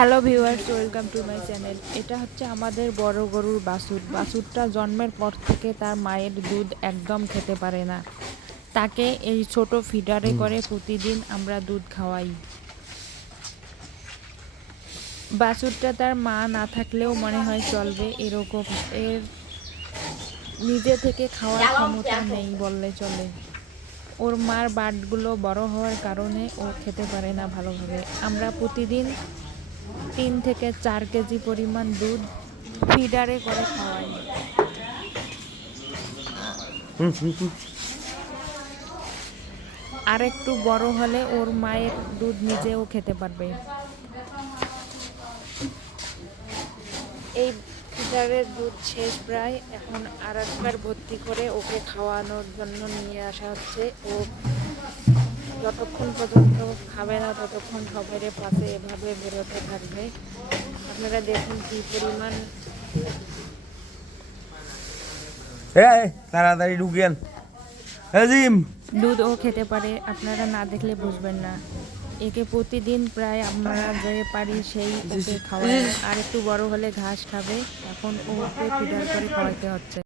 Hello viewers welcome to my channel এটা হচ্ছে আমাদের বড় গরুর বাসুর বাসুরটা জন্মের পর থেকে তার মায়ের দুধ একদম খেতে পারে না। তাকে এই ছোট ফিডারে করে প্রতিদিন আমরা দুধ খাওয়াই। বাসুরটা তার মা না থাকলেও মনে হয় চলবে এরকম। এর নিজে থেকে খাওয়ার ক্ষমতা নেই বললে চলে। ওর মার বাটগুলো বড় হওয়ার কারণে ও খেতে পারে না ভালোভাবে। আমরা প্রতিদিন তিন থেকে চার কেজি পরিমাণ দুধ ফিডারে করে খাওয়াই। আর একটু বড় হলে ওর মায়ের দুধ নিজেও খেতে পারবে। এই ফিডারের দুধ শেষ প্রায়। এখন আর একবার ভর্তি করে ওকে খাওয়ানোর জন্য নিয়ে আসা হচ্ছে। ও যতক্ষণ পর্যন্ত খাবে না ততক্ষণ সবাই পাশে এভাবে বেরোতে থাকবে। আপনারা দেখুন কি পরিমাণ তাড়াতাড়ি ঢুকেন। আজিম দুধ ও খেতে পারে আপনারা না দেখলে বুঝবেন না। একে প্রতিদিন প্রায় আমরা যে পারি সেই ওকে খাওয়াই আর একটু বড় হলে ঘাস খাবে এখন ওকে ফিডার করে খাওয়াতে হচ্ছে।